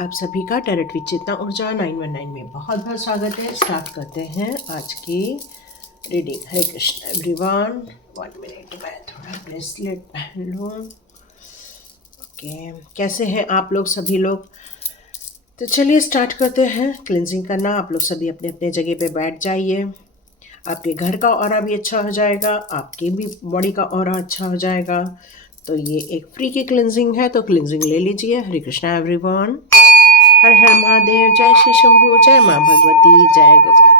आप सभी का टैरेट विद चेतना ऊर्जा 919 में बहुत बहुत स्वागत है। स्टार्ट करते हैं आज की रीडिंग। हरे कृष्ण एवरीवन। 1 मिनट मैं थोड़ा ब्रेसलेट पहन लूँ। ओके, कैसे हैं आप लोग सभी लोग? तो चलिए स्टार्ट करते हैं क्लिनजिंग करना। आप लोग सभी अपने अपने जगह पे बैठ जाइए। आपके घर का ऑरा भी अच्छा हो जाएगा, आपके भी बॉडी का ऑरा अच्छा हो जाएगा। तो ये एक फ्री की क्लिनजिंग है, तो क्लिनजिंग ले लीजिए। हरे कृष्णा एवरीवन। हर हर महादेव। जय श्री शंभू, जय माँ भगवती, जय गजानन।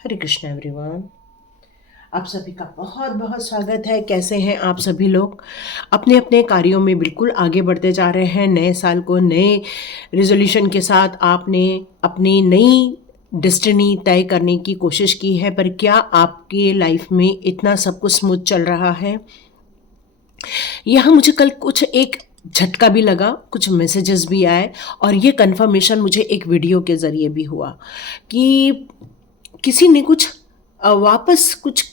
हरे कृष्ण एवरीवन। आप सभी का बहुत बहुत स्वागत है। कैसे हैं आप सभी लोग? अपने अपने कार्यों में बिल्कुल आगे बढ़ते जा रहे हैं। नए साल को नए रिजोल्यूशन के साथ आपने अपनी नई डेस्टिनी तय करने की कोशिश की है, पर क्या आपके लाइफ में इतना सब कुछ स्मूथ चल रहा है? यहाँ मुझे कल कुछ एक झटका भी लगा, कुछ मैसेजेस भी आए, और ये कंफर्मेशन मुझे एक वीडियो के ज़रिए भी हुआ कि किसी ने कुछ वापस कुछ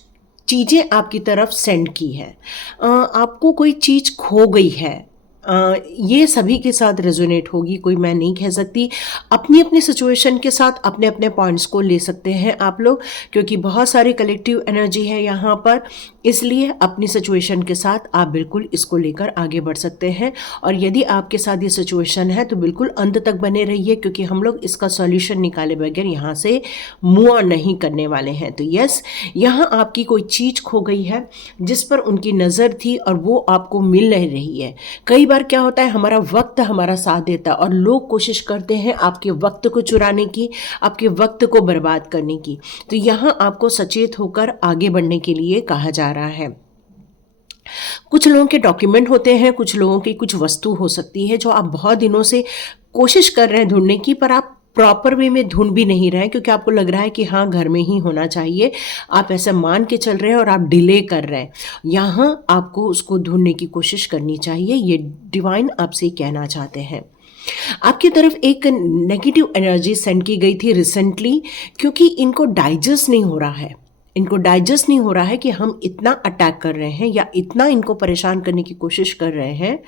चीज़ें आपकी तरफ सेंड की है। आपको कोई चीज़ खो गई है। ये सभी के साथ रेजोनेट होगी, कोई मैं नहीं कह सकती। अपनी अपनी सिचुएशन के साथ अपने अपने पॉइंट्स को ले सकते हैं आप लोग, क्योंकि बहुत सारी कलेक्टिव एनर्जी है यहाँ पर। इसलिए अपनी सिचुएशन के साथ आप बिल्कुल इसको लेकर आगे बढ़ सकते हैं। और यदि आपके साथ ये सिचुएशन है तो बिल्कुल अंत तक बने रहिए, क्योंकि हम लोग इसका सॉल्यूशन निकाले बगैर यहाँ से मूव ऑन नहीं करने वाले हैं। तो यस, यहाँ आपकी कोई चीज़ खो गई है जिस पर उनकी नज़र थी और वो आपको मिल नहीं रही है। कई बार क्या होता है, हमारा वक्त हमारा साथ देता है और लोग कोशिश करते हैं आपके वक्त को चुराने की, आपके वक्त को बर्बाद करने की। तो यहाँ आपको सचेत होकर आगे बढ़ने के लिए कहा जा रहा है। कुछ लोगों के डॉक्यूमेंट होते हैं, कुछ लोगों की कुछ वस्तु हो सकती है जो आप बहुत दिनों से कोशिश कर रहे हैं ढूंढने की, पर आप प्रॉपर वे में ढूंढ भी नहीं रहे हैं, क्योंकि आपको लग रहा है कि हाँ घर में ही होना चाहिए। आप ऐसा मान के चल रहे हैं और आप डिले कर रहे हैं। यहाँ आपको उसको ढूंढने की कोशिश करनी चाहिए। ये डिवाइन आपसे कहना चाहते हैं। आपकी तरफ एक नेगेटिव एनर्जी सेंड की गई थी रिसेंटली, क्योंकि इनको डाइजेस्ट नहीं हो रहा है। इनको डाइजेस्ट नहीं हो रहा है कि हम इतना अटैक कर रहे हैं या इतना इनको परेशान करने की कोशिश कर रहे हैं।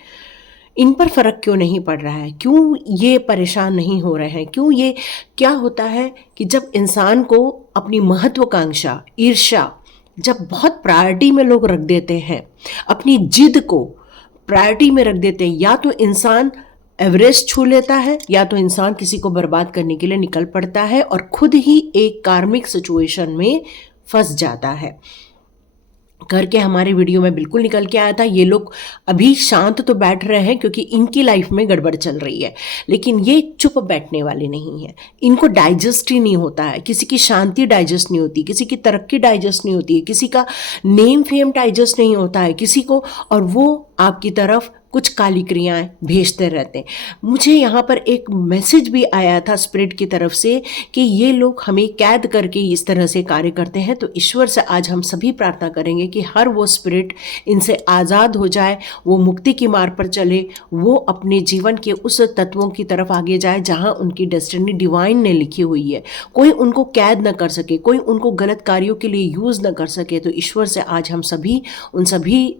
इन पर फ़र्क क्यों नहीं पड़ रहा है? क्यों ये परेशान नहीं हो रहे हैं? क्यों ये क्या होता है कि जब इंसान को अपनी महत्वाकांक्षा, ईर्ष्या जब बहुत प्रायोरिटी में लोग रख देते हैं, अपनी जिद को प्रायोरिटी में रख देते हैं, या तो इंसान एवरेस्ट छू लेता है या तो इंसान किसी को बर्बाद करने के लिए निकल पड़ता है और खुद ही एक कार्मिक सिचुएशन में फंस जाता है। करके हमारे वीडियो में बिल्कुल निकल के आया था। ये लोग अभी शांत तो बैठ रहे हैं क्योंकि इनकी लाइफ में गड़बड़ चल रही है, लेकिन ये चुप बैठने वाले नहीं है। इनको डाइजेस्ट ही नहीं होता है, किसी की शांति डाइजेस्ट नहीं होती, किसी की तरक्की डाइजेस्ट नहीं होती है, किसी का नेम फेम डाइजेस्ट नहीं होता है किसी को, और वो आपकी तरफ कुछ काली क्रियाएं भेजते रहते हैं। मुझे यहाँ पर एक मैसेज भी आया था स्पिरिट की तरफ से कि ये लोग हमें कैद करके इस तरह से कार्य करते हैं। तो ईश्वर से आज हम सभी प्रार्थना करेंगे कि हर वो स्पिरिट इनसे आज़ाद हो जाए, वो मुक्ति की मार्ग पर चले, वो अपने जीवन के उस तत्वों की तरफ आगे जाए जहाँ उनकी डेस्टिनी डिवाइन ने लिखी हुई है। कोई उनको कैद न कर सके, कोई उनको गलत कार्यों के लिए यूज़ न कर सके। तो ईश्वर से आज हम सभी उन सभी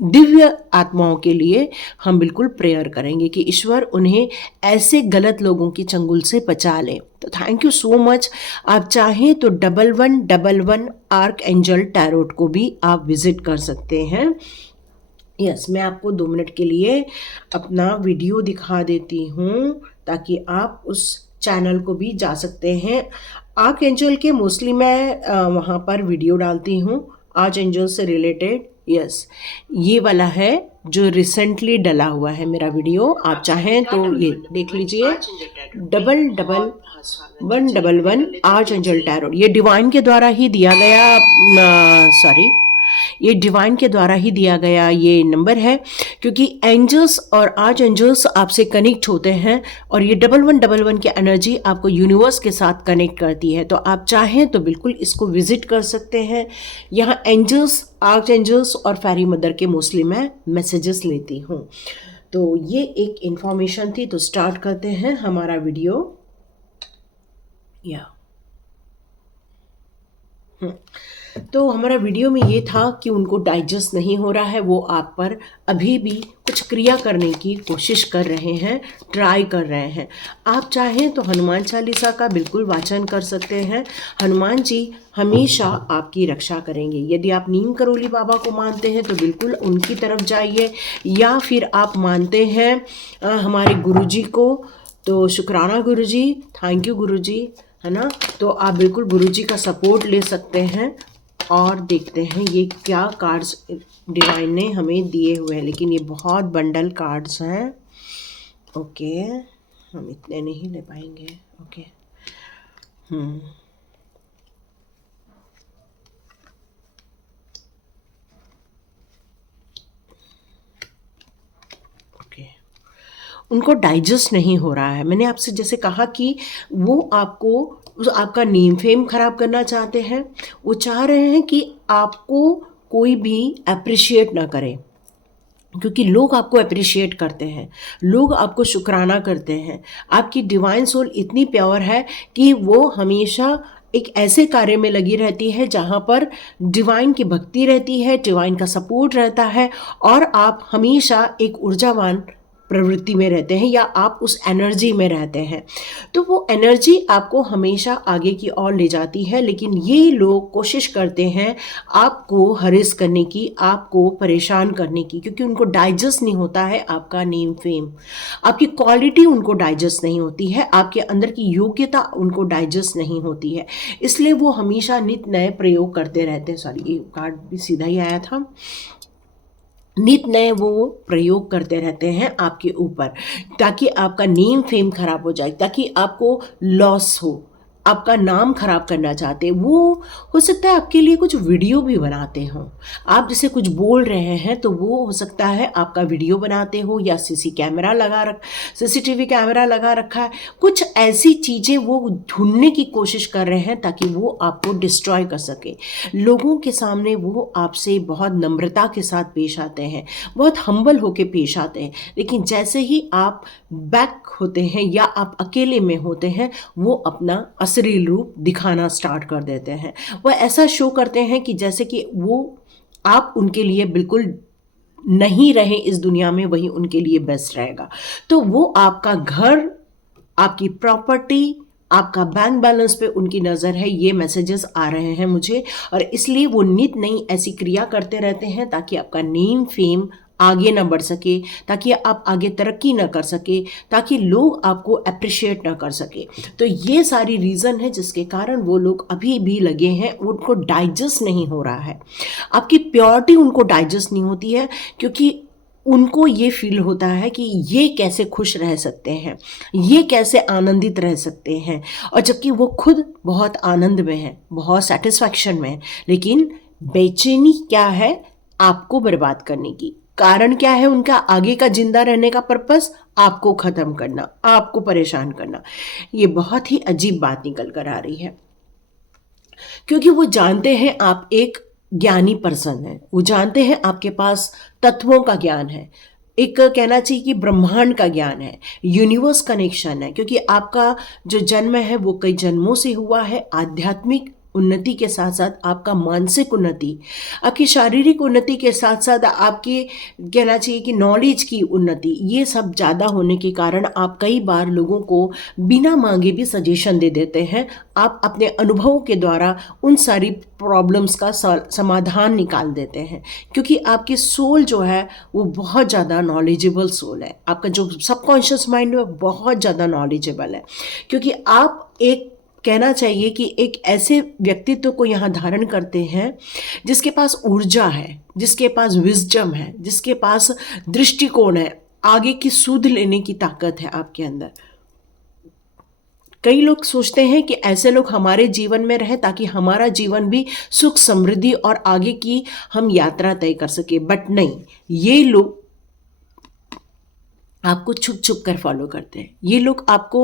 दिव्य आत्माओं के लिए हम बिल्कुल प्रेयर करेंगे कि ईश्वर उन्हें ऐसे गलत लोगों की चंगुल से बचा ले। तो थैंक यू सो मच। आप चाहें तो 1111 आर्क एंजल टैरोट को भी आप विजिट कर सकते हैं। यस, मैं आपको 2 मिनट के लिए अपना वीडियो दिखा देती हूँ ताकि आप उस चैनल को भी जा सकते हैं। आर्क एंजल के मोस्टली मैं वहाँ पर वीडियो डालती हूँ आर्क एंजल से रिलेटेड। यस, ये वाला है जो रिसेंटली डला हुआ है मेरा वीडियो। आप चाहें तो ये देख लीजिए। 1111 आर्च एंजल टैरोट, ये डिवाइन के द्वारा ही दिया गया, सॉरी, ये डिवाइन के द्वारा ही दिया गया ये नंबर है, क्योंकि एंजल्स और आर्च एंजल्स आपसे कनेक्ट होते हैं और ये 1111 की एनर्जी आपको यूनिवर्स के साथ कनेक्ट करती है। तो आप चाहें तो बिल्कुल इसको विजिट कर सकते हैं। यहाँ एंजल्स, आर्च एंजल्स और फेरी मदर के मोस्टली मैं मैसेजेस लेती हूँ। तो ये एक इंफॉर्मेशन थी। तो स्टार्ट करते हैं हमारा वीडियो। या तो हमारा वीडियो में ये था कि उनको डाइजेस्ट नहीं हो रहा है, वो आप पर अभी भी कुछ क्रिया करने की कोशिश कर रहे हैं, ट्राई कर रहे हैं। आप चाहें तो हनुमान चालीसा का बिल्कुल वाचन कर सकते हैं। हनुमान जी हमेशा आपकी रक्षा करेंगे। यदि आप नीम करोली बाबा को मानते हैं तो बिल्कुल उनकी तरफ जाइए, या फिर आप मानते हैं हमारे गुरुजी को, तो शुक्राना गुरुजी, थैंक यू गुरुजी, है ना। तो आप बिल्कुल गुरुजी का सपोर्ट ले सकते हैं। और देखते हैं ये क्या कार्ड्स डिवाइन ने हमें दिए हुए हैं, लेकिन ये बहुत बंडल कार्ड्स हैं। ओके, हम इतने नहीं ले पाएंगे। ओके, उनको डाइजेस्ट नहीं हो रहा है। मैंने आपसे जैसे कहा कि वो आपको आपका नेम फेम खराब करना चाहते हैं। वो चाह रहे हैं कि आपको कोई भी अप्रिशिएट ना करे, क्योंकि लोग आपको अप्रिशिएट करते हैं, लोग आपको शुक्राना करते हैं। आपकी डिवाइन सोल इतनी प्योर है कि वो हमेशा एक ऐसे कार्य में लगी रहती है जहाँ पर डिवाइन की भक्ति रहती है, डिवाइन का सपोर्ट रहता है, और आप हमेशा एक ऊर्जावान प्रवृत्ति में रहते हैं, या आप उस एनर्जी में रहते हैं। तो वो एनर्जी आपको हमेशा आगे की ओर ले जाती है। लेकिन ये लोग कोशिश करते हैं आपको हरेस करने की, आपको परेशान करने की, क्योंकि उनको डाइजेस्ट नहीं होता है आपका नेम फेम, आपकी क्वालिटी उनको डाइजेस्ट नहीं होती है, आपके अंदर की योग्यता उनको डाइजेस्ट नहीं होती है। इसलिए वो हमेशा नित नए प्रयोग करते रहते हैं। सॉरी, ये कार्ड भी सीधा ही आया था। नित नए वो प्रयोग करते रहते हैं आपके ऊपर, ताकि आपका नेम फेम खराब हो जाए, ताकि आपको लॉस हो, आपका नाम खराब करना चाहते। वो हो सकता है आपके लिए कुछ वीडियो भी बनाते हों। आप जैसे कुछ बोल रहे हैं तो वो हो सकता है आपका वीडियो बनाते हो, या सीसीटीवी कैमरा लगा रखा है। कुछ ऐसी चीज़ें वो ढूंढने की कोशिश कर रहे हैं ताकि वो आपको डिस्ट्रॉय कर सके। लोगों के सामने वो आपसे बहुत नम्रता के साथ पेश आते हैं, बहुत हम्बल होके पेश आते हैं, लेकिन जैसे ही आप बैक होते हैं या आप अकेले में होते हैं, वो अपना असली रूप दिखाना स्टार्ट कर देते हैं। वह ऐसा शो करते हैं कि जैसे कि वो आप उनके लिए बिल्कुल नहीं रहे इस दुनिया में, वही उनके लिए बेस्ट रहेगा। तो वो आपका घर, आपकी प्रॉपर्टी, आपका बैंक बैलेंस पे उनकी नज़र है। ये मैसेजेस आ रहे हैं मुझे, और इसलिए वो नित नई ऐसी क्रिया करते रहते हैं ताकि आपका नेम फेम आगे ना बढ़ सके, ताकि आप आगे तरक्की ना कर सके, ताकि लोग आपको अप्रिशिएट ना कर सके। तो ये सारी रीज़न है जिसके कारण वो लोग अभी भी लगे हैं, उनको डाइजेस्ट नहीं हो रहा है। आपकी प्योरिटी उनको डाइजेस्ट नहीं होती है, क्योंकि उनको ये फील होता है कि ये कैसे खुश रह सकते हैं, ये कैसे आनंदित रह सकते हैं, और जबकि वो खुद बहुत आनंद में है, बहुत सेटिस्फैक्शन में है। लेकिन बेचैनी क्या है? आपको बर्बाद करने की। कारण क्या है उनका आगे का जिंदा रहने का पर्पस? आपको ख़त्म करना, आपको परेशान करना। ये बहुत ही अजीब बात निकल कर आ रही है, क्योंकि वो जानते हैं आप एक ज्ञानी पर्सन है, वो जानते हैं आपके पास तत्वों का ज्ञान है, एक कहना चाहिए कि ब्रह्मांड का ज्ञान है, यूनिवर्स कनेक्शन है, क्योंकि आपका जो जन्म है वो कई जन्मों से हुआ है। आध्यात्मिक उन्नति के साथ साथ आपका मानसिक उन्नति, आपकी शारीरिक उन्नति के साथ साथ आपकी कहना चाहिए कि नॉलेज की उन्नति, ये सब ज़्यादा होने के कारण आप कई बार लोगों को बिना मांगे भी सजेशन दे देते हैं। आप अपने अनुभवों के द्वारा उन सारी प्रॉब्लम्स का समाधान निकाल देते हैं, क्योंकि आपकी सोल जो है वो बहुत ज़्यादा नॉलेजेबल सोल है। आपका जो सबकॉन्शियस माइंड है बहुत ज़्यादा नॉलेजेबल है, क्योंकि आप एक कहना चाहिए कि एक ऐसे व्यक्तित्व को यहाँ धारण करते हैं जिसके पास ऊर्जा है, जिसके पास विजडम है, जिसके पास दृष्टिकोण है, आगे की सूध लेने की ताकत है आपके अंदर। कई लोग सोचते हैं कि ऐसे लोग हमारे जीवन में रहे ताकि हमारा जीवन भी सुख समृद्धि और आगे की हम यात्रा तय कर सके, बट नहीं, ये लोग आपको छुप छुप कर फॉलो करते हैं। ये लोग आपको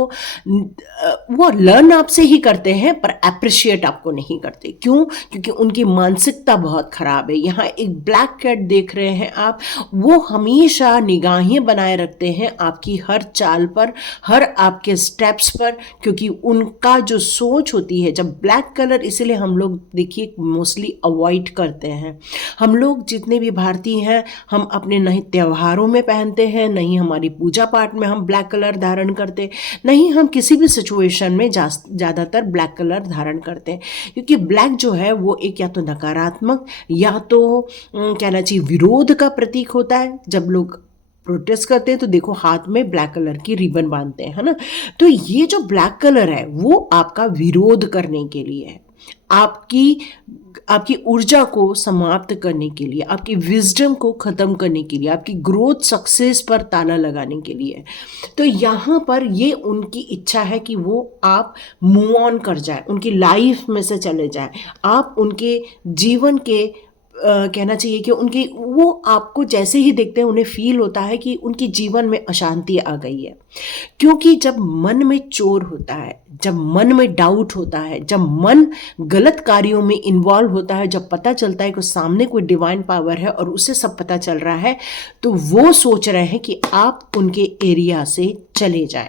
वो लर्न आपसे ही करते हैं पर अप्रिशिएट आपको नहीं करते। क्यों? क्योंकि उनकी मानसिकता बहुत खराब है। यहाँ एक ब्लैक कैट देख रहे हैं आप, वो हमेशा निगाहें बनाए रखते हैं आपकी हर चाल पर, हर आपके स्टेप्स पर, क्योंकि उनका जो सोच होती है, जब ब्लैक कलर इसीलिए हम लोग देखिए मोस्टली अवॉइड करते हैं। हम लोग जितने भी भारतीय हैं, हम अपने नहीं त्योहारों में पहनते हैं, नहीं हमारी पूजा पाठ में हम ब्लैक कलर धारण करते, नहीं हम किसी भी सिचुएशन में ज़्यादातर ब्लैक कलर धारण करते हैं, क्योंकि ब्लैक जो है वो एक या तो नकारात्मक या तो कहना चाहिए विरोध का प्रतीक होता है। जब लोग प्रोटेस्ट करते हैं तो देखो हाथ में ब्लैक कलर की रिबन बांधते हैं, है ना। तो ये जो ब्लैक कलर है वो आपका विरोध करने के लिए है, आपकी ऊर्जा को समाप्त करने के लिए, आपकी विजडम को ख़त्म करने के लिए, आपकी ग्रोथ सक्सेस पर ताला लगाने के लिए। तो यहाँ पर ये उनकी इच्छा है कि वो आप मूव ऑन कर जाए, उनकी लाइफ में से चले जाए, आप उनके जीवन के कहना चाहिए कि उनकी वो आपको जैसे ही देखते हैं उन्हें फील होता है कि उनके जीवन में अशांति आ गई है। क्योंकि जब मन में चोर होता है, जब मन में डाउट होता है, जब मन गलत कार्यों में इन्वॉल्व होता है, जब पता चलता है कि सामने कोई डिवाइन पावर है और उसे सब पता चल रहा है, तो वो सोच रहे हैं कि आप उनके एरिया से चले जाएं।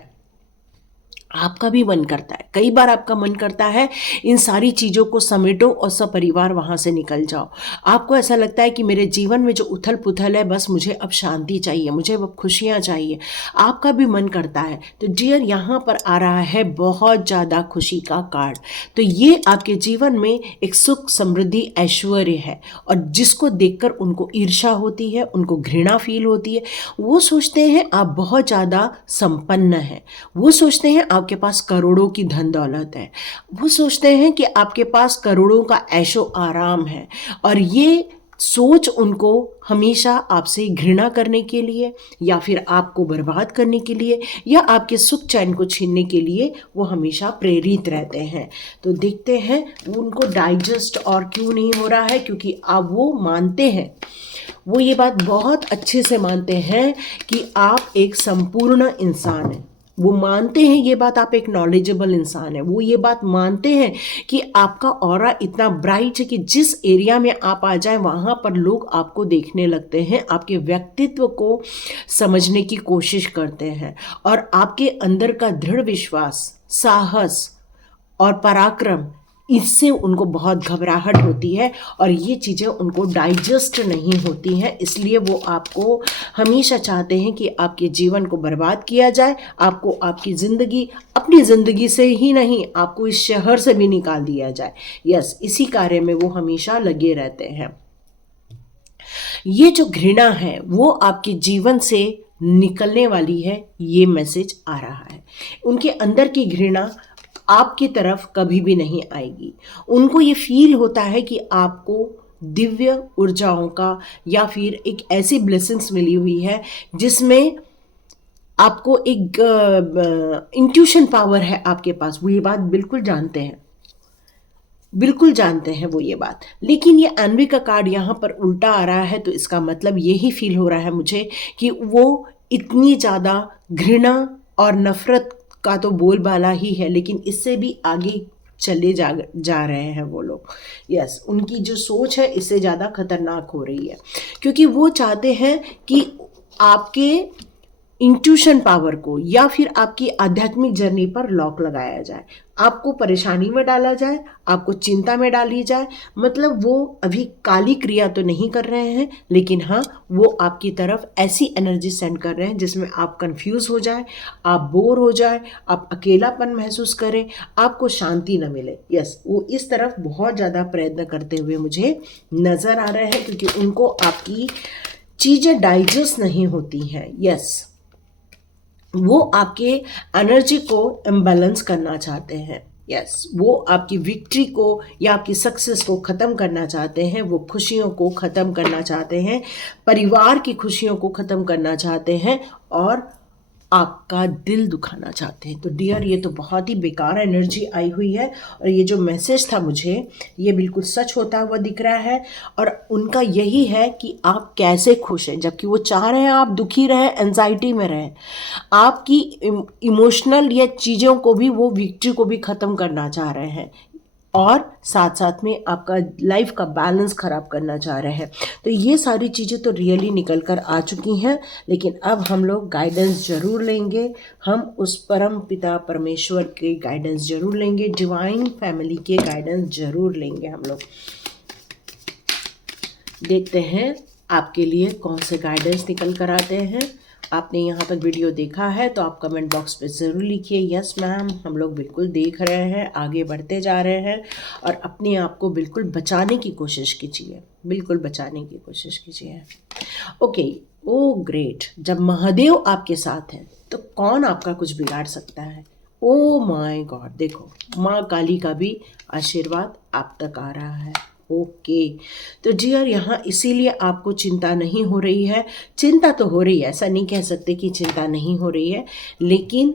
आपका भी मन करता है, कई बार आपका मन करता है इन सारी चीज़ों को समेटो और सपरिवार वहाँ से निकल जाओ। आपको ऐसा लगता है कि मेरे जीवन में जो उथल पुथल है, बस मुझे अब शांति चाहिए, मुझे अब खुशियाँ चाहिए। आपका भी मन करता है। तो डियर, यहाँ पर आ रहा है बहुत ज़्यादा खुशी का कार्ड। तो ये आपके जीवन में एक सुख समृद्धि ऐश्वर्य है, और जिसको देखकर उनको ईर्ष्या होती है, उनको घृणा फील होती है। वो सोचते हैं आप बहुत ज़्यादा संपन्न हैं, वो सोचते हैं आपके पास करोड़ों की धन दौलत है, वो सोचते हैं कि आपके पास करोड़ों का ऐशो आराम है, और ये सोच उनको हमेशा आपसे घृणा करने के लिए या फिर आपको बर्बाद करने के लिए या आपके सुख चैन को छीनने के लिए वो हमेशा प्रेरित रहते हैं। तो देखते हैं उनको डाइजेस्ट और क्यों नहीं हो रहा है, क्योंकि अब वो मानते हैं, वो ये बात बहुत अच्छे से मानते हैं कि आप एक संपूर्ण इंसान हैं। वो मानते हैं ये बात, आप एक नॉलेजेबल इंसान है। वो ये बात मानते हैं कि आपका ऑरा इतना ब्राइट है कि जिस एरिया में आप आ जाए वहाँ पर लोग आपको देखने लगते हैं, आपके व्यक्तित्व को समझने की कोशिश करते हैं, और आपके अंदर का दृढ़ विश्वास, साहस और पराक्रम, इससे उनको बहुत घबराहट होती है और ये चीज़ें उनको डाइजेस्ट नहीं होती हैं। इसलिए वो आपको हमेशा चाहते हैं कि आपके जीवन को बर्बाद किया जाए, आपको आपकी ज़िंदगी, अपनी ज़िंदगी से ही नहीं, आपको इस शहर से भी निकाल दिया जाए। यस, इसी कार्य में वो हमेशा लगे रहते हैं। ये जो घृणा है वो आपके जीवन से निकलने वाली है, ये मैसेज आ रहा है। उनके अंदर की घृणा आपकी तरफ कभी भी नहीं आएगी। उनको ये फील होता है कि आपको दिव्य ऊर्जाओं का या फिर एक ऐसी ब्लेसिंग्स मिली हुई है जिसमें आपको एक इंट्यूशन पावर है आपके पास। वो ये बात बिल्कुल जानते हैं, बिल्कुल जानते हैं वो ये बात। लेकिन ये एनवी का कार्ड यहाँ पर उल्टा आ रहा है, तो इसका मतलब यही फील हो रहा है मुझे कि वो इतनी ज़्यादा घृणा और नफरत का तो बोलबाला ही है, लेकिन इससे भी आगे चले जा रहे हैं वो लोग। यस, उनकी जो सोच है इससे ज़्यादा खतरनाक हो रही है, क्योंकि वो चाहते हैं कि आपके इंट्यूशन पावर को या फिर आपकी आध्यात्मिक जर्नी पर लॉक लगाया जाए, आपको परेशानी में डाला जाए, आपको चिंता में डाली जाए। मतलब वो अभी काली क्रिया तो नहीं कर रहे हैं, लेकिन हाँ, वो आपकी तरफ ऐसी एनर्जी सेंड कर रहे हैं जिसमें आप कंफ्यूज हो जाए, आप बोर हो जाए, आप अकेलापन महसूस करें, आपको शांति न मिले। यस, वो इस तरफ बहुत ज़्यादा प्रयत्न करते हुए मुझे नज़र आ रहे हैं, क्योंकि उनको आपकी चीज़ें डाइजेस्ट नहीं होती हैं। यस, वो आपके एनर्जी को इम्बैलेंस करना चाहते हैं। यस, वो आपकी विक्ट्री को या आपकी सक्सेस को ख़त्म करना चाहते हैं, वो खुशियों को ख़त्म करना चाहते हैं, परिवार की खुशियों को ख़त्म करना चाहते हैं, और आपका दिल दुखाना चाहते हैं। तो डियर, ये तो बहुत ही बेकार एनर्जी आई हुई है, और ये जो मैसेज था मुझे, ये बिल्कुल सच होता हुआ दिख रहा है। और उनका यही है कि आप कैसे खुश हैं, जबकि वो चाह रहे हैं आप दुखी रहें, एंजाइटी में रहें। आपकी इमोशनल या चीज़ों को भी, वो विक्ट्री को भी ख़त्म करना चाह रहे हैं, और साथ साथ में आपका लाइफ का बैलेंस ख़राब करना चाह रहे हैं। तो ये सारी चीज़ें तो रियली निकल कर आ चुकी हैं, लेकिन अब हम लोग गाइडेंस ज़रूर लेंगे। हम उस परम पिता परमेश्वर के गाइडेंस ज़रूर लेंगे, डिवाइन फैमिली के गाइडेंस ज़रूर लेंगे हम लोग। देखते हैं आपके लिए कौन से गाइडेंस निकल कर आते हैं। आपने यहाँ तक वीडियो देखा है तो आप कमेंट बॉक्स पे ज़रूर लिखिए यस मैम, हम लोग बिल्कुल देख रहे हैं, आगे बढ़ते जा रहे हैं, और अपने आप को बिल्कुल बचाने की कोशिश कीजिए, बिल्कुल बचाने की कोशिश कीजिए। ओके, ओ ग्रेट। जब महादेव आपके साथ हैं तो कौन आपका कुछ बिगाड़ सकता है। ओ माय गॉड, देखो माँ काली का भी आशीर्वाद आप तक आ रहा है। ओके, तो डियर, यहाँ इसीलिए आपको चिंता नहीं हो रही है। चिंता तो हो रही है, ऐसा नहीं कह सकते कि चिंता नहीं हो रही है, लेकिन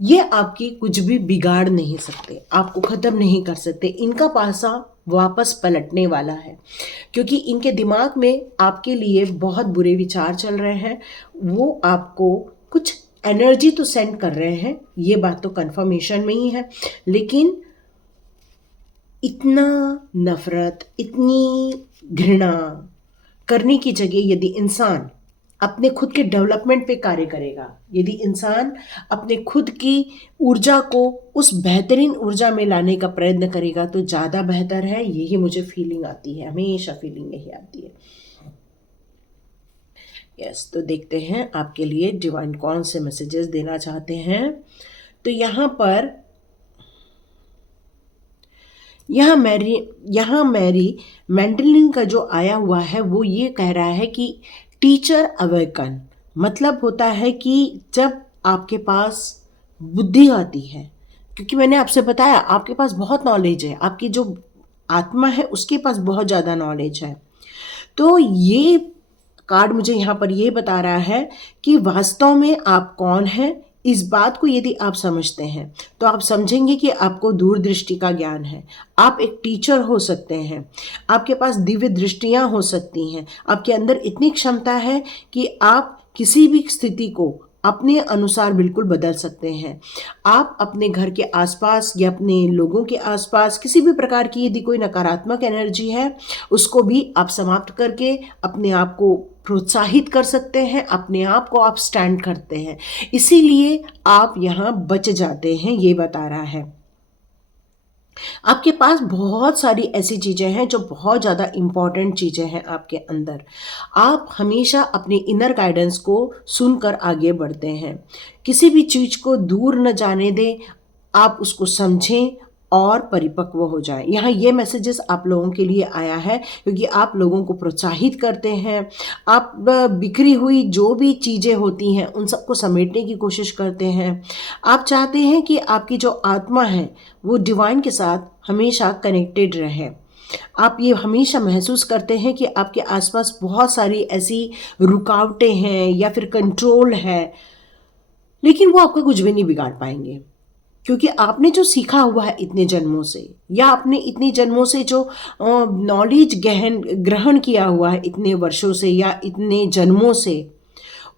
ये आपकी कुछ भी बिगाड़ नहीं सकते, आपको ख़त्म नहीं कर सकते। इनका पासा वापस पलटने वाला है, क्योंकि इनके दिमाग में आपके लिए बहुत बुरे विचार चल रहे हैं। वो आपको कुछ एनर्जी तो सेंड कर रहे हैं, ये बात तो कंफर्मेशन में ही है, लेकिन इतना नफ़रत, इतनी घृणा करने की जगह यदि इंसान अपने खुद के डेवलपमेंट पे कार्य करेगा, यदि इंसान अपने खुद की ऊर्जा को उस बेहतरीन ऊर्जा में लाने का प्रयत्न करेगा तो ज़्यादा बेहतर है। यही मुझे फीलिंग आती है, हमेशा फीलिंग यही आती है। यस, तो देखते हैं आपके लिए डिवाइन कौन से मैसेजेस देना चाहते हैं। तो यहाँ मैरी मैंडलिन का जो आया हुआ है वो ये कह रहा है कि टीचर अवेकन, मतलब होता है कि जब आपके पास बुद्धि आती है, क्योंकि मैंने आपसे बताया आपके पास बहुत नॉलेज है, आपकी जो आत्मा है उसके पास बहुत ज़्यादा नॉलेज है। तो ये कार्ड मुझे यहाँ पर ये बता रहा है कि वास्तव में आप कौन हैं। इस बात को यदि आप समझते हैं तो आप समझेंगे कि आपको दूरदृष्टि का ज्ञान है। आप एक टीचर हो सकते हैं, आपके पास दिव्य दृष्टियाँ हो सकती हैं, आपके अंदर इतनी क्षमता है कि आप किसी भी स्थिति को अपने अनुसार बिल्कुल बदल सकते हैं। आप अपने घर के आसपास या अपने लोगों के आसपास किसी भी प्रकार की यदि कोई नकारात्मक एनर्जी है, उसको भी आप समाप्त करके अपने आप को प्रोत्साहित कर सकते हैं, अपने आप को आप स्टैंड करते हैं, इसीलिए आप यहाँ बच जाते हैं, ये बता रहा है। आपके पास बहुत सारी ऐसी चीज़ें हैं जो बहुत ज़्यादा इम्पॉर्टेंट चीज़ें हैं आपके अंदर। आप हमेशा अपने इनर गाइडेंस को सुनकर आगे बढ़ते हैं। किसी भी चीज़ को दूर न जाने दें, आप उसको समझें और परिपक्व हो जाएं। यहाँ ये मैसेजेस आप लोगों के लिए आया है, क्योंकि आप लोगों को प्रोत्साहित करते हैं। आप बिखरी हुई जो भी चीज़ें होती हैं उन सबको समेटने की कोशिश करते हैं। आप चाहते हैं कि आपकी जो आत्मा है वो डिवाइन के साथ हमेशा कनेक्टेड रहे। आप ये हमेशा महसूस करते हैं कि आपके आसपास बहुत सारी ऐसी रुकावटें हैं या फिर कंट्रोल है, लेकिन वो आपका कुछ भी नहीं बिगाड़ पाएंगे, क्योंकि आपने जो सीखा हुआ है इतने जन्मों से, या आपने इतने जन्मों से जो नॉलेज गहन ग्रहण किया हुआ है इतने वर्षों से या इतने जन्मों से,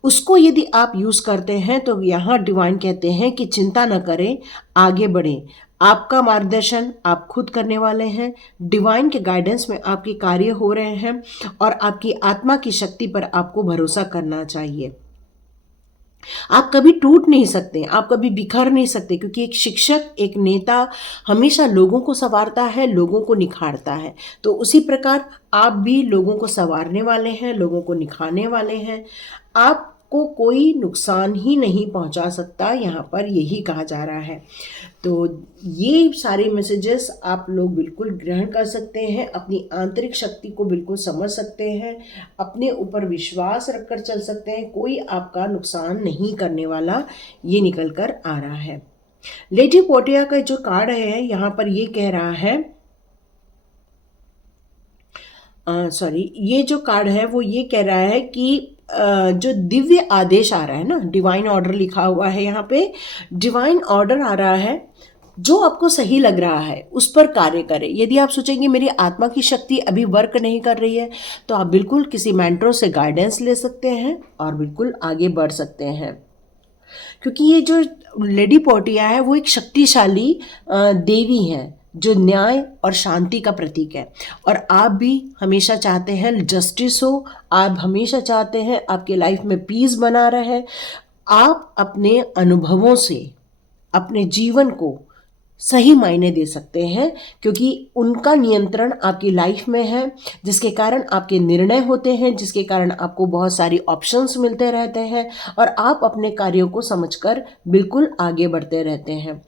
उसको यदि आप यूज़ करते हैं तो यहाँ डिवाइन कहते हैं कि चिंता न करें, आगे बढ़ें। आपका मार्गदर्शन आप खुद करने वाले हैं। डिवाइन के गाइडेंस में आपके कार्य हो रहे हैं, और आपकी आत्मा की शक्ति पर आपको भरोसा करना चाहिए। आप कभी टूट नहीं सकते, आप कभी बिखर नहीं सकते, क्योंकि एक शिक्षक, एक नेता हमेशा लोगों को संवारता है, लोगों को निखारता है। तो उसी प्रकार आप भी लोगों को संवारने वाले हैं, लोगों को निखारने वाले हैं। आपको कोई नुकसान ही नहीं पहुंचा सकता, यहाँ पर यही कहा जा रहा है। तो ये सारे मैसेजेस आप लोग बिल्कुल ग्रहण कर सकते हैं, अपनी आंतरिक शक्ति को बिल्कुल समझ सकते हैं, अपने ऊपर विश्वास रखकर चल सकते हैं। कोई आपका नुकसान नहीं करने वाला, ये निकल कर आ रहा है। लेडी पोटिया का जो कार्ड है यहाँ पर ये कह रहा है, ये जो कार्ड है वो ये कह रहा है कि जो दिव्य आदेश आ रहा है ना, डिवाइन ऑर्डर लिखा हुआ है यहाँ पे, डिवाइन ऑर्डर आ रहा है, जो आपको सही लग रहा है उस पर कार्य करें। यदि आप सोचेंगे मेरी आत्मा की शक्ति अभी वर्क नहीं कर रही है, तो आप बिल्कुल किसी मेंटर से गाइडेंस ले सकते हैं और बिल्कुल आगे बढ़ सकते हैं। क्योंकि ये जो लेडी पोर्टिया है वो एक शक्तिशाली देवी है जो न्याय और शांति का प्रतीक है। और आप भी हमेशा चाहते हैं जस्टिस हो, आप हमेशा चाहते हैं आपके लाइफ में पीस बना रहे। आप अपने अनुभवों से अपने जीवन को सही मायने दे सकते हैं, क्योंकि उनका नियंत्रण आपकी लाइफ में है, जिसके कारण आपके निर्णय होते हैं, जिसके कारण आपको बहुत सारी ऑप्शंस मिलते रहते हैं और आप अपने कार्यों को समझकर बिल्कुल आगे बढ़ते रहते हैं।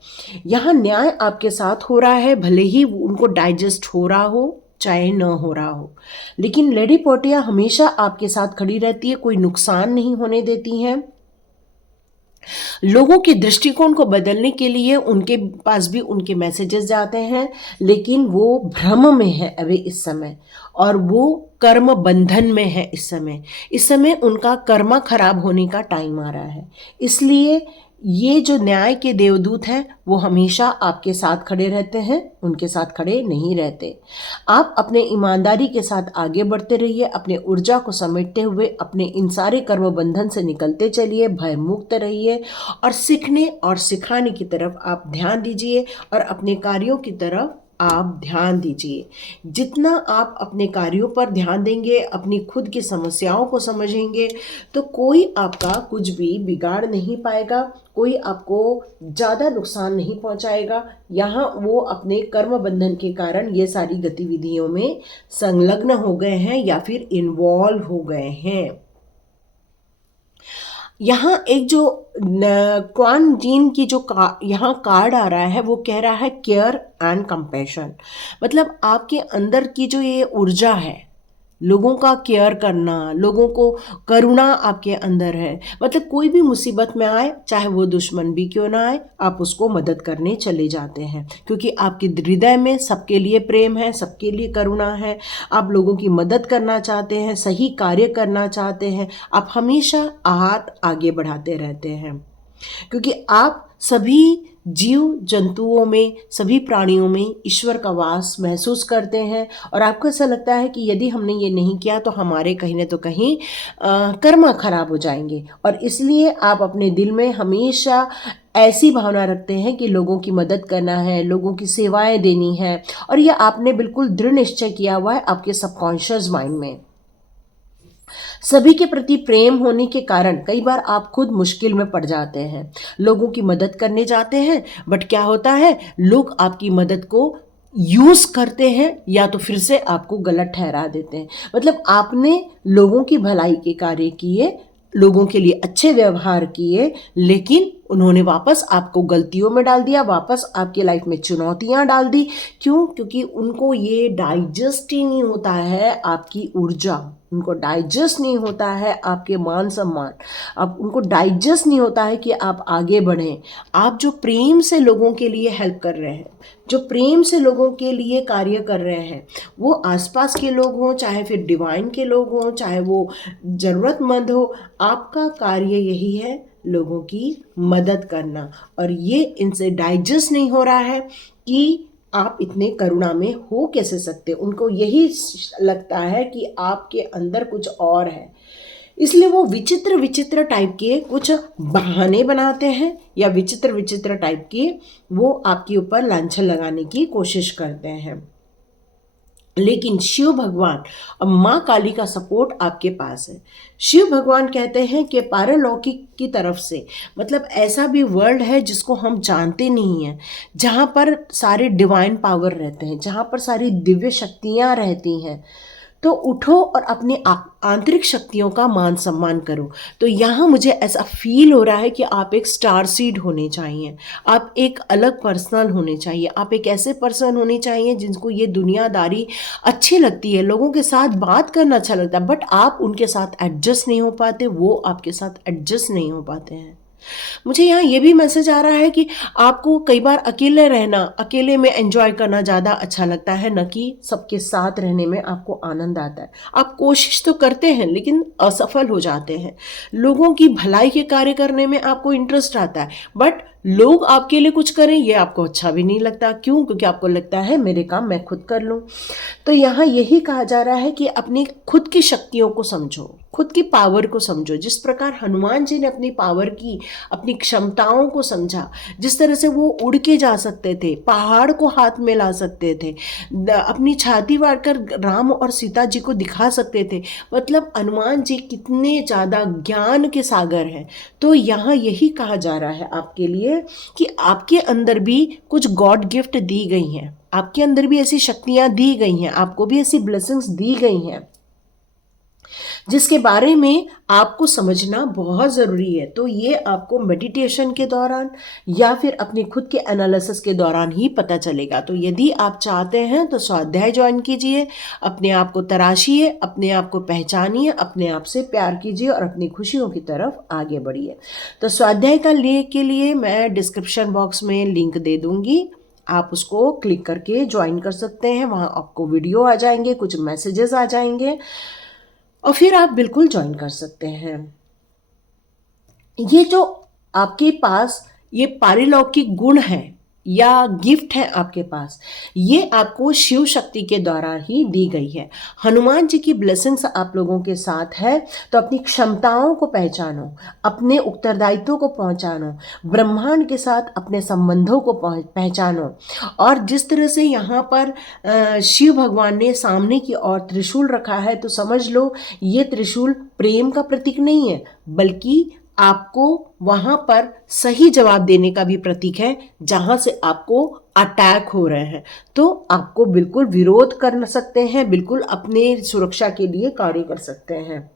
यहाँ न्याय आपके साथ हो रहा है, भले ही उनको डाइजेस्ट हो रहा हो चाहे न हो रहा हो, लेकिन लेडी पोर्टिया हमेशा आपके साथ खड़ी रहती है, कोई नुकसान नहीं होने देती हैं। लोगों के दृष्टिकोण को बदलने के लिए उनके पास भी उनके मैसेजेस जाते हैं, लेकिन वो भ्रम में है अभी इस समय, और वो कर्म बंधन में है इस समय। इस समय उनका कर्म खराब होने का टाइम आ रहा है। इसलिए ये जो न्याय के देवदूत हैं वो हमेशा आपके साथ खड़े रहते हैं, उनके साथ खड़े नहीं रहते। आप अपने ईमानदारी के साथ आगे बढ़ते रहिए, अपने ऊर्जा को समेटते हुए अपने इन सारे कर्म बंधन से निकलते चलिए, भय मुक्त रहिए और सीखने और सिखाने की तरफ आप ध्यान दीजिए और अपने कार्यों की तरफ आप ध्यान दीजिए। जितना आप अपने कार्यों पर ध्यान देंगे, अपनी खुद की समस्याओं को समझेंगे, तो कोई आपका कुछ भी बिगाड़ नहीं पाएगा, कोई आपको ज़्यादा नुकसान नहीं पहुंचाएगा। यहाँ वो अपने कर्म बंधन के कारण ये सारी गतिविधियों में संलग्न हो गए हैं या फिर इन्वॉल्व हो गए हैं। यहाँ एक जो क्वान जीन की जो यहाँ कार्ड आ रहा है वो कह रहा है केयर एंड कंपैशन। मतलब आपके अंदर की जो ये ऊर्जा है, लोगों का केयर करना, लोगों को करुणा आपके अंदर है। मतलब कोई भी मुसीबत में आए, चाहे वो दुश्मन भी क्यों ना आए, आप उसको मदद करने चले जाते हैं, क्योंकि आपके हृदय में सबके लिए प्रेम है, सबके लिए करुणा है। आप लोगों की मदद करना चाहते हैं, सही कार्य करना चाहते हैं, आप हमेशा हाथ आगे बढ़ाते रहते हैं, क्योंकि आप सभी जीव जंतुओं में, सभी प्राणियों में ईश्वर का वास महसूस करते हैं। और आपको ऐसा लगता है कि यदि हमने ये नहीं किया तो हमारे कहीं न तो कहीं कर्म खराब हो जाएंगे, और इसलिए आप अपने दिल में हमेशा ऐसी भावना रखते हैं कि लोगों की मदद करना है, लोगों की सेवाएं देनी है, और ये आपने बिल्कुल दृढ़ निश्चय किया हुआ है आपके सबकॉन्शियस माइंड में। सभी के प्रति प्रेम होने के कारण कई बार आप खुद मुश्किल में पड़ जाते हैं, लोगों की मदद करने जाते हैं, बट क्या होता है, लोग आपकी मदद को यूज करते हैं या तो फिर से आपको गलत ठहरा देते हैं। मतलब आपने लोगों की भलाई के कार्य किए, लोगों के लिए अच्छे व्यवहार किए, लेकिन उन्होंने वापस आपको गलतियों में डाल दिया, वापस आपकी लाइफ में चुनौतियां डाल दी। क्यों? क्योंकि उनको ये डाइजेस्ट ही नहीं होता है आपकी ऊर्जा, उनको डाइजेस्ट नहीं होता है आपके मान सम्मान, अब उनको डाइजेस्ट नहीं होता है कि आप आगे बढ़ें। आप जो प्रेम से लोगों के लिए हेल्प कर रहे हैं, जो प्रेम से लोगों के लिए कार्य कर रहे हैं, वो आसपास के लोग हों, चाहे फिर डिवाइन के लोग हों, चाहे वो ज़रूरतमंद हो, आपका कार्य यही है, लोगों की मदद करना। और ये इनसे डाइजेस्ट नहीं हो रहा है कि आप इतने करुणा में हो कैसे सकते। उनको यही लगता है कि आपके अंदर कुछ और है, इसलिए वो विचित्र विचित्र टाइप के कुछ बहाने बनाते हैं या विचित्र विचित्र टाइप के वो आपके ऊपर लांछन लगाने की कोशिश करते हैं। लेकिन शिव भगवान और माँ काली का सपोर्ट आपके पास है। शिव भगवान कहते हैं कि पारलौकिक की तरफ से, मतलब ऐसा भी वर्ल्ड है जिसको हम जानते नहीं हैं, जहाँ पर सारे डिवाइन पावर रहते हैं, जहाँ पर सारी दिव्य शक्तियाँ रहती हैं। तो उठो और अपनी आंतरिक शक्तियों का मान सम्मान करो। तो यहाँ मुझे ऐसा फील हो रहा है कि आप एक स्टार सीड होने चाहिए, आप एक अलग पर्सनल होने चाहिए, आप एक ऐसे पर्सन होने चाहिए जिनको ये दुनियादारी अच्छी लगती है, लोगों के साथ बात करना अच्छा लगता है, बट आप उनके साथ एडजस्ट नहीं हो पाते, वो आपके साथ एडजस्ट नहीं हो पाते हैं। मुझे यहाँ ये भी मैसेज आ रहा है कि आपको कई बार अकेले रहना, अकेले में एंजॉय करना ज़्यादा अच्छा लगता है, न कि सबके साथ रहने में आपको आनंद आता है। आप कोशिश तो करते हैं लेकिन असफल हो जाते हैं। लोगों की भलाई के कार्य करने में आपको इंटरेस्ट आता है, बट लोग आपके लिए कुछ करें ये आपको अच्छा भी नहीं लगता। क्यों? क्योंकि आपको लगता है मेरे काम मैं खुद कर लूँ। तो यहाँ यही कहा जा रहा है कि अपनी खुद की शक्तियों को समझो, खुद की पावर को समझो। जिस प्रकार हनुमान जी ने अपनी पावर की, अपनी क्षमताओं को समझा, जिस तरह से वो उड़ के जा सकते थे, पहाड़ को हाथ में ला सकते थे, अपनी छाती फाड़कर राम और सीता जी को दिखा सकते थे। मतलब हनुमान जी कितने ज़्यादा ज्ञान के सागर हैं। तो यहाँ यही कहा जा रहा है आपके लिए कि आपके अंदर भी कुछ गॉड गिफ्ट दी गई हैं, आपके अंदर भी ऐसी शक्तियां दी गई हैं, आपको भी ऐसी ब्लेसिंग्स दी गई हैं जिसके बारे में आपको समझना बहुत ज़रूरी है। तो ये आपको मेडिटेशन के दौरान या फिर अपनी खुद के एनालिसिस के दौरान ही पता चलेगा। तो यदि आप चाहते हैं तो स्वाध्याय ज्वाइन कीजिए, अपने आप को तराशिए, अपने आप को पहचानिए, अपने आप से प्यार कीजिए और अपनी खुशियों की तरफ आगे बढ़िए। तो स्वाध्याय का लिंक के लिए मैं डिस्क्रिप्शन बॉक्स में लिंक दे दूंगी, आप उसको क्लिक करके ज्वाइन कर सकते हैं। वहाँ आपको वीडियो आ जाएंगे, कुछ मैसेजेस आ जाएंगे और फिर आप बिल्कुल ज्वाइन कर सकते हैं। ये जो आपके पास ये पारिलौकिक गुण है या गिफ्ट है आपके पास, ये आपको शिव शक्ति के द्वारा ही दी गई है। हनुमान जी की ब्लेसिंग्स आप लोगों के साथ है। तो अपनी क्षमताओं को पहचानो, अपने उत्तरदायित्व को पहचानो, ब्रह्मांड के साथ अपने संबंधों को पहचानो। और जिस तरह से यहाँ पर शिव भगवान ने सामने की ओर त्रिशूल रखा है, तो समझ लो ये त्रिशूल प्रेम का प्रतीक नहीं है, बल्कि आपको वहां पर सही जवाब देने का भी प्रतीक है, जहां से आपको अटैक हो रहे हैं। तो आपको बिल्कुल विरोध कर सकते हैं, बिल्कुल अपने सुरक्षा के लिए कार्य कर सकते हैं।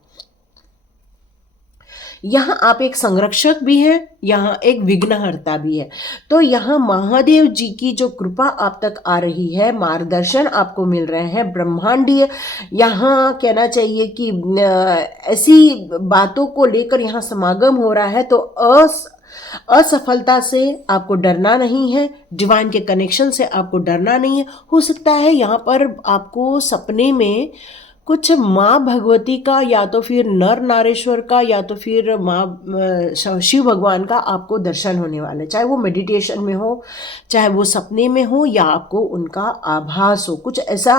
यहाँ आप एक संरक्षक भी हैं, यहाँ एक विघ्नहर्ता भी है। तो यहाँ महादेव जी की जो कृपा आप तक आ रही है, मार्गदर्शन आपको मिल रहे हैं ब्रह्मांडीय, यहाँ कहना चाहिए कि ऐसी बातों को लेकर यहाँ समागम हो रहा है। तो असफलता से आपको डरना नहीं है, डिवाइन के कनेक्शन से आपको डरना नहीं है। हो सकता है यहाँ पर आपको सपने में कुछ माँ भगवती का या तो फिर नर नारेश्वर का या तो फिर माँ शिव भगवान का आपको दर्शन होने वाला है, चाहे वो मेडिटेशन में हो, चाहे वो सपने में हो, या आपको उनका आभास हो। कुछ ऐसा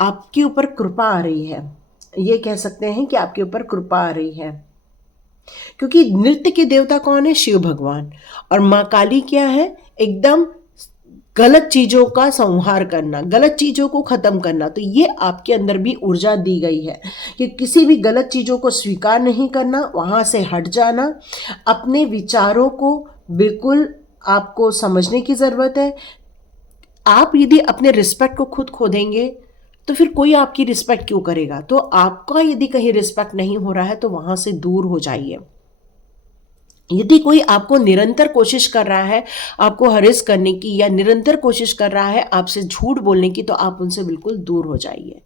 आपके ऊपर कृपा आ रही है, ये कह सकते हैं कि आपके ऊपर कृपा आ रही है। क्योंकि नृत्य के देवता कौन है? शिव भगवान। और माँ काली क्या है? एकदम गलत चीजों का संहार करना, गलत चीजों को खत्म करना। तो ये आपके अंदर भी ऊर्जा दी गई है कि किसी भी गलत चीजों को स्वीकार नहीं करना, वहां से हट जाना, अपने विचारों को बिल्कुल आपको समझने की जरूरत है। आप यदि अपने रिस्पेक्ट को खुद खो देंगे तो फिर कोई आपकी रिस्पेक्ट क्यों करेगा? तो आपका यदि कहीं रिस्पेक्ट नहीं हो रहा है तो वहां से दूर हो जाइए। यदि कोई आपको निरंतर कोशिश कर रहा है आपको हरेस करने की, या निरंतर कोशिश कर रहा है आपसे झूठ बोलने की, तो आप उनसे बिल्कुल दूर हो जाइए।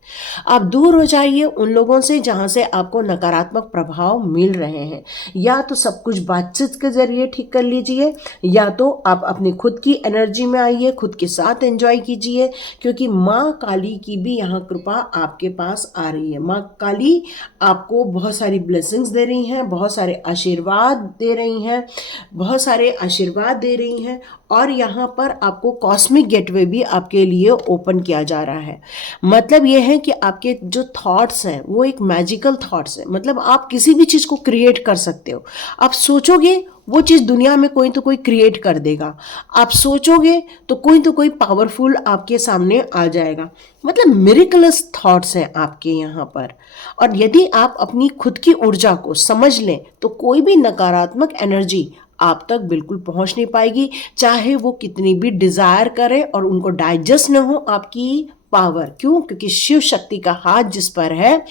आप दूर हो जाइए उन लोगों से जहां से आपको नकारात्मक प्रभाव मिल रहे हैं। या तो सब कुछ बातचीत के जरिए ठीक कर लीजिए, या तो आप अपनी खुद की एनर्जी में आइए, खुद के साथ एंजॉय कीजिए। क्योंकि माँ काली की भी यहाँ कृपा आपके पास आ रही है। माँ काली आपको बहुत सारी ब्लेसिंग्स दे रही हैं, बहुत सारे आशीर्वाद दे रही हैं, बहुत सारे आशीर्वाद दे रही हैं। और यहाँ पर आपको कॉस्मिक गेटवे भी आपके लिए ओपन किया जा रहा है। मतलब ये है कि आपके जो थॉट्स हैं वो एक मैजिकल थॉट्स हैं। मतलब आप किसी भी चीज़ को क्रिएट कर सकते हो। आप सोचोगे वो चीज़ दुनिया में कोई तो कोई क्रिएट कर देगा। आप सोचोगे तो कोई पावरफुल आपके सामने आ जाएगा। मतलब मिरेकलस थॉट्स हैं आपके यहाँ पर। और यदि आप अपनी खुद की ऊर्जा को समझ लें तो कोई भी नकारात्मक एनर्जी आप तक बिल्कुल पहुंच नहीं पाएगी, चाहे वो कितनी भी डिजायर करे और उनको डाइजेस्ट न हो आपकी पावर। क्यों? क्योंकि शिव शक्ति का हाथ जिस पर है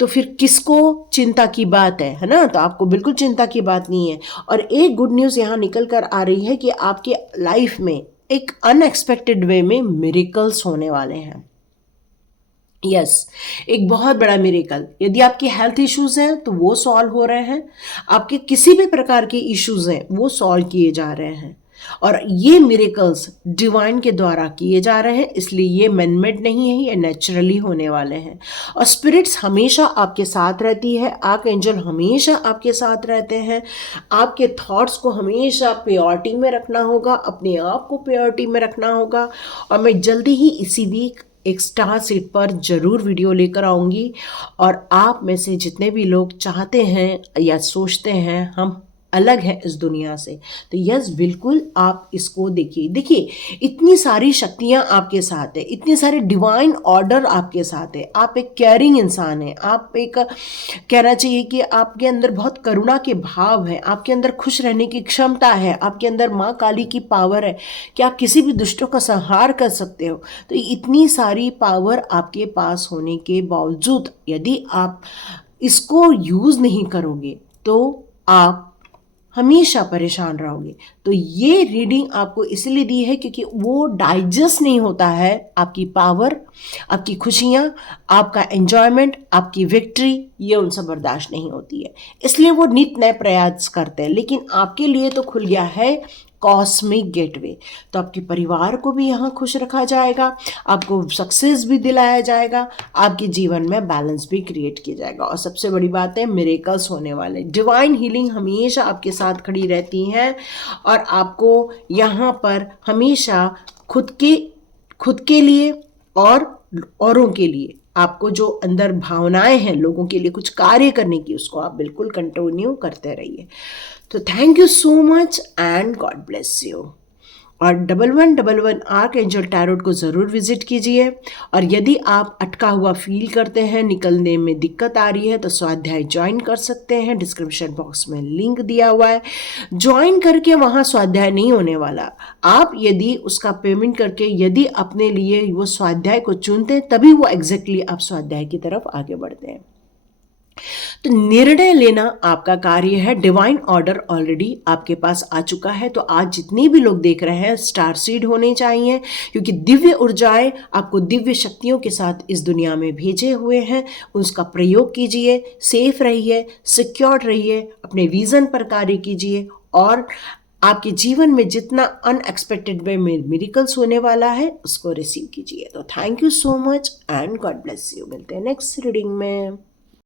तो फिर किसको चिंता की बात है ना? तो आपको बिल्कुल चिंता की बात नहीं है। और एक गुड न्यूज़ यहाँ निकल कर आ रही है कि आपके लाइफ में एक अनएक्सपेक्टेड वे में मिरेकल्स होने वाले हैं। यस, एक बहुत बड़ा मिरेकल। यदि आपकी हेल्थ इश्यूज हैं तो वो सॉल्व हो रहे हैं, आपके किसी भी प्रकार के इश्यूज हैं वो सॉल्व किए जा रहे हैं, और ये मिरेकल्स डिवाइन के द्वारा किए जा रहे हैं, इसलिए ये मैनमेड नहीं है, ये नेचुरली होने वाले हैं। और स्पिरिट्स हमेशा आपके साथ रहती है, आर्क एंजल हमेशा आपके साथ रहते हैं। आपके थॉट्स को हमेशा प्योरिटी में रखना होगा, अपने आप को प्योरिटी में रखना होगा। और मैं जल्दी ही इसी वीक एक स्टार सीट पर ज़रूर वीडियो लेकर आऊँगी, और आप में से जितने भी लोग चाहते हैं या सोचते हैं हम अलग हैं इस दुनिया से, तो यस बिल्कुल आप इसको देखिए। देखिए इतनी सारी शक्तियाँ आपके साथ है, इतने सारे डिवाइन ऑर्डर आपके साथ है, आप एक केयरिंग इंसान हैं, आप एक कहना चाहिए कि आपके अंदर बहुत करुणा के भाव है, आपके अंदर खुश रहने की क्षमता है, आपके अंदर माँ काली की पावर है कि आप किसी भी दुष्टों का संहार कर सकते हो। तो इतनी सारी पावर आपके पास होने के बावजूद यदि आप इसको यूज़ नहीं करोगे तो आप हमेशा परेशान रहोगे। तो ये रीडिंग आपको इसलिए दी है क्योंकि वो डाइजेस्ट नहीं होता है, आपकी पावर, आपकी खुशियाँ, आपका एन्जॉयमेंट, आपकी विक्ट्री, ये उनसे बर्दाश्त नहीं होती है, इसलिए वो नित नए प्रयास करते हैं। लेकिन आपके लिए तो खुल गया है कॉस्मिक गेटवे, तो आपके परिवार को भी यहाँ खुश रखा जाएगा, आपको सक्सेस भी दिलाया जाएगा, आपके जीवन में बैलेंस भी क्रिएट किया जाएगा, और सबसे बड़ी बात है मिरेकल्स होने वाले। डिवाइन हीलिंग हमेशा आपके साथ खड़ी रहती हैं, और आपको यहाँ पर हमेशा खुद के लिए और औरों के लिए आपको जो अंदर भावनाएं हैं लोगों के लिए कुछ कार्य करने की, उसको आप बिल्कुल कंटिन्यू करते रहिए। तो thank you so much and God bless you. और 1111 आर्क एंजल टैरोट को ज़रूर विजिट कीजिए। और यदि आप अटका हुआ फील करते हैं, निकलने में दिक्कत आ रही है, तो स्वाध्याय ज्वाइन कर सकते हैं, डिस्क्रिप्शन बॉक्स में लिंक दिया हुआ है। ज्वाइन करके वहाँ स्वाध्याय नहीं होने वाला, आप यदि उसका पेमेंट करके यदि अपने लिए वो स्वाध्याय को चुनते हैं तभी वो एग्जैक्टली आप स्वाध्याय की तरफ आगे बढ़ते हैं। तो निर्णय लेना आपका कार्य है, डिवाइन ऑर्डर ऑलरेडी आपके पास आ चुका है। तो आज जितने भी लोग देख रहे हैं स्टार सीड होने चाहिए, क्योंकि दिव्य ऊर्जाएं आपको दिव्य शक्तियों के साथ इस दुनिया में भेजे हुए हैं। उसका प्रयोग कीजिए, सेफ रहिए, सिक्योर रहिए, अपने विजन पर कार्य कीजिए, और आपके जीवन में जितना अनएक्सपेक्टेड वे में मिरेकल्स होने वाला है उसको रिसीव कीजिए। तो thank you so much and God bless you. मिलते हैं नेक्स्ट रीडिंग में।